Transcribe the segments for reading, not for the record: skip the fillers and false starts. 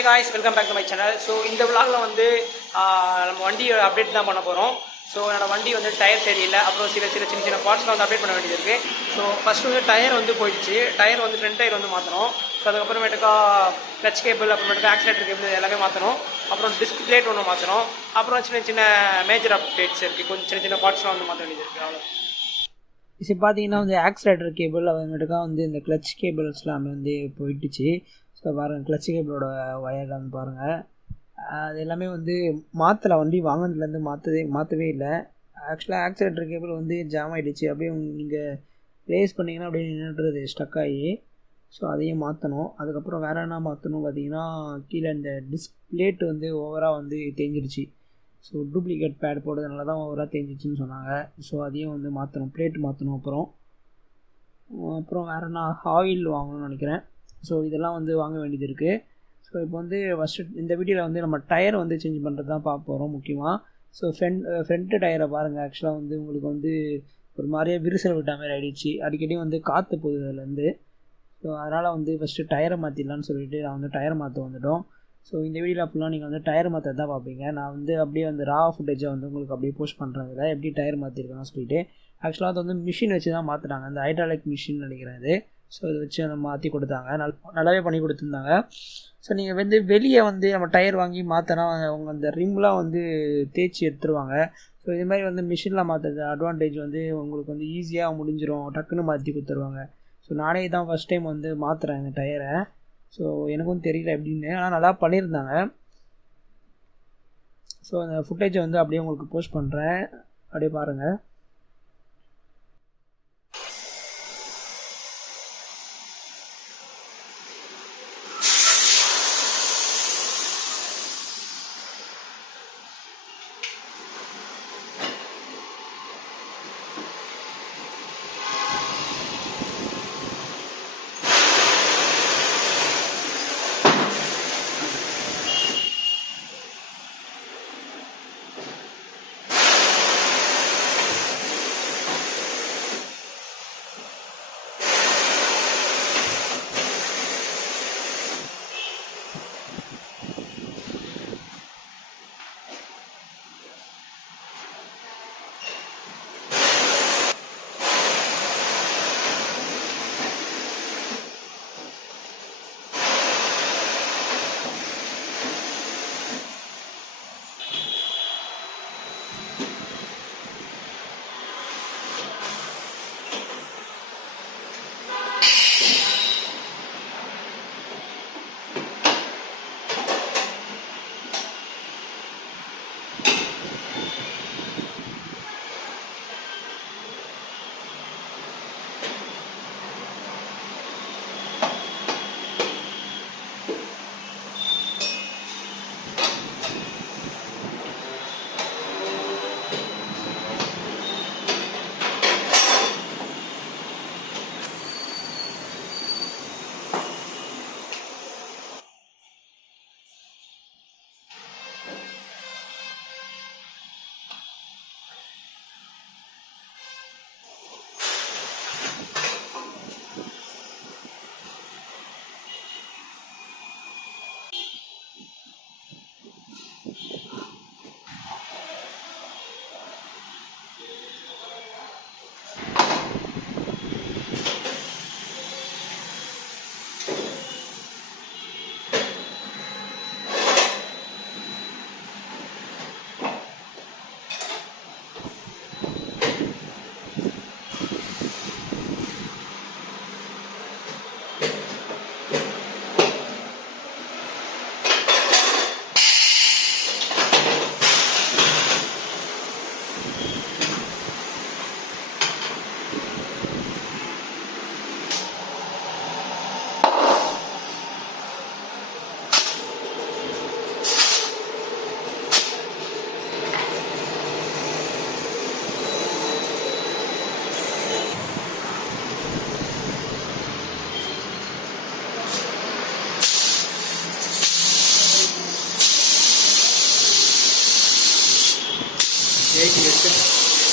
Hey guys, welcome back to my channel. So இந்த vlogல வந்து நம்ம வண்டியோட அப்டேட் தான் பண்ண போறோம். ஸோ என்னோட வண்டி வந்து டயர் சரியில்லை, அப்புறம் சின்ன சின்ன பார்ட்ஸ்லாம் வந்து அப்டேட் பண்ண வேண்டியது இருக்குது. ஸோ ஃபஸ்ட்டு வந்து டயர் வந்து போயிடுச்சு. டயர் வந்து ஃப்ரண்ட் டயர் வந்து மாற்றணும். ஸோ அதுக்கப்புறமேட்டுக்கா கிளச் கேபிள், அப்புறமேட்டுக்கா ஆக்சிலேட்டர் கேபிள் எல்லாமே மாற்றணும். அப்புறம் டிஸ்க் பிளேட் ஒன்று மாற்றணும். அப்புறம் சின்ன மேஜர் அப்டேட்ஸ் இருக்குது. கொஞ்சம் சின்ன பார்ட்ஸ்லாம் வந்து மாற்ற வேண்டியது இருக்குது. அவ்வளோ இப்போ பார்த்தீங்கன்னா வந்து ஆக்சிலேட்டர் கேபிள் அப்புறமேட்டுக்கா வந்து இந்த கிளச் கேபிள்ஸ்லாம் வந்து போயிட்டுச்சு. ஸோ பாருங்கள், கிளச் கேபிளோட ஒயர் வந்து பாருங்கள், அது எல்லாமே வந்து மாற்றலை. வண்டி வாங்கினதுலேருந்து மாற்றவே இல்லை. ஆக்சுவலாக ஆக்சிலேட்டர் கேபிள் வந்து ஜாம் ஆகிடுச்சு. அப்படியே நீங்கள் ப்ளேஸ் பண்ணிங்கன்னா அப்படியே நின்றுடுறது ஸ்டக் ஆகி. ஸோ அதையும் மாற்றணும். அதுக்கப்புறம் வேறு என்ன மாற்றணும் பார்த்தீங்கன்னா, கீழே இந்த டிஸ்க் பிளேட் வந்து ஓவராக வந்து தேஞ்சிடுச்சு. ஸோ டூப்ளிகேட் பேட் போடுறதுனால தான் ஓவராக தேஞ்சிச்சுன்னு சொன்னாங்க. ஸோ அதையும் வந்து மாற்றணும், பிளேட் மாற்றணும். அப்புறம் வேறு என்ன, ஆயில் வாங்கணும்னு நினைக்கிறேன். ஸோ இதெல்லாம் வந்து வாங்க வேண்டியது இருக்குது. ஸோ இப்போ வந்து ஃபஸ்ட்டு இந்த வீடியோவில் வந்து நம்ம டயர் வந்து சேஞ்ச் பண்ணுறது தான் பார்க்க போகிறோம் முக்கியமாக. ஸோ ஃப்ரண்ட்டு டயரை பாருங்கள். ஆக்சுவலாக வந்து உங்களுக்கு வந்து ஒரு மாதிரியே விரிசல் விட்ட மாதிரி ஆகிடுச்சு. அடிக்கடி வந்து காற்று போகுது அதுலேருந்து. ஸோ அதனால் வந்து ஃபஸ்ட்டு டயரை மாற்றிடலான்னு சொல்லிட்டு நான் வந்து டயர் மாற்ற வந்துட்டோம். ஸோ இந்த வீடியோவில் ஃபுல்லாக நீங்கள் வந்து டயர் மாற்ற தான் பார்ப்பீங்க. நான் வந்து அப்படியே வந்து ரா ஃபுட்டேஜை வந்து உங்களுக்கு அப்படியே போஸ்ட் பண்ணுறதில்ல, எப்படி டயர் மாற்றிருக்கேன்னு சொல்லிட்டு. ஆக்சுவலாக அது வந்து மிஷின் வச்சு தான் மாற்றினாங்க, அந்த ஹைட்ராலிக் மிஷின் நினைக்கிறேன் அது. ஸோ இதை வச்சு அதை மாற்றி கொடுத்தாங்க, நல்லாவே பண்ணி கொடுத்துருந்தாங்க. ஸோ நீங்கள் வந்து வெளியே வந்து நம்ம டயர் வாங்கி மாற்றினா அவங்க அந்த ரிம்லாம் வந்து தேய்ச்சி எடுத்துருவாங்க. ஸோ இது மாதிரி வந்து மிஷினில் மாற்றுறது அட்வான்டேஜ் வந்து உங்களுக்கு வந்து ஈஸியாக முடிஞ்சிடும், டக்குன்னு மாற்றி கொடுத்துருவாங்க. ஸோ நானே தான் ஃபஸ்ட் டைம் வந்து மாற்றுறேன் இந்த டயரை. ஸோ எனக்கும் தெரியல எப்படின்னு, ஆனால் நல்லா பண்ணியிருந்தாங்க. ஸோ அந்த ஃபுட்டேஜை வந்து அப்படியே உங்களுக்கு போஸ்ட் பண்ணுறேன், அப்படியே பாருங்கள்.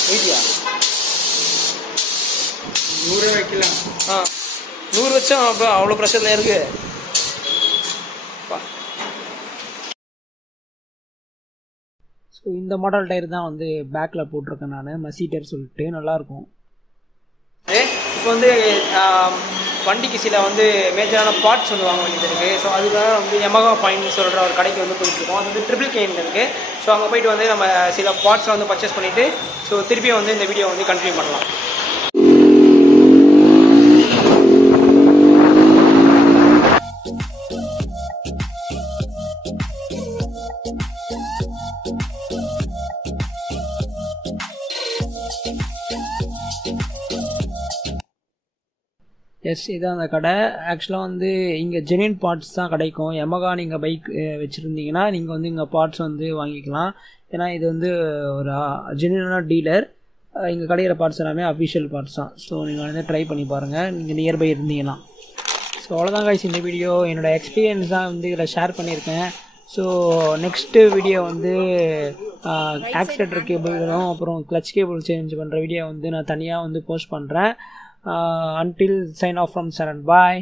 வெயிட்டியா 100 வைக்கலாம். 100 வச்சா அவ்வளோ ப்ரெஷரில் இருக்குது. ஸோ இந்த மாடல் டயர் தான் வந்து பேக்கில் போட்டிருக்கேன் நான், மசீட்டர் சொல்லிட்டு, நல்லாயிருக்கும். இப்போ வந்து வண்டிக்கு சில வந்து மேஜரான பார்ட்ஸ் வந்து வாங்க வேண்டியது இருக்குது. ஸோ அதுக்காக வந்து யமகா பாயிண்ட் சொல்கிற ஒரு கடைக்கு வந்து போயிட்டுருக்கோம். அது வந்து ட்ரிபிள் கேனில் இருக்குது. ஸோ அங்கே போயிட்டு வந்து நம்ம சில பார்ட்ஸை வந்து பர்ச்சேஸ் பண்ணிவிட்டு ஸோ திருப்பியும் வந்து இந்த வீடியோ வந்து கண்டினியூ பண்ணலாம். எஸ், இதுதான் அந்த கடை. ஆக்சுவலாக வந்து இங்கே ஜெனியன் பார்ட்ஸ் தான் கிடைக்கும். யமகா நீங்கள் பைக் வச்சுருந்தீங்கன்னா நீங்கள் வந்து இங்கே பார்ட்ஸ் வந்து வாங்கிக்கலாம். ஏன்னா இது வந்து ஒரு ஜெனியனான டீலர். இங்கே கிடைக்கிற பார்ட்ஸ் எல்லாமே அஃபிஷியல் பார்ட்ஸ் தான். ஸோ நீங்கள் வந்து ட்ரை பண்ணி பாருங்கள் நீங்கள் நியர்பை இருந்தீங்கன்னா. ஸோ அவ்வளோதான் கைஸ், இந்த வீடியோ என்னோடய எக்ஸ்பீரியன்ஸ் தான் வந்து இதில் ஷேர் பண்ணியிருக்கேன். ஸோ நெக்ஸ்ட்டு வீடியோ வந்து ஆக்சிலேட்டர் கேபிளும் அப்புறம் கிளச் கேபிள் சேஞ்ச் பண்ணுற வீடியோ வந்து நான் தனியாக வந்து போஸ்ட் பண்ணுறேன். Until sign off from SaRan. Bye.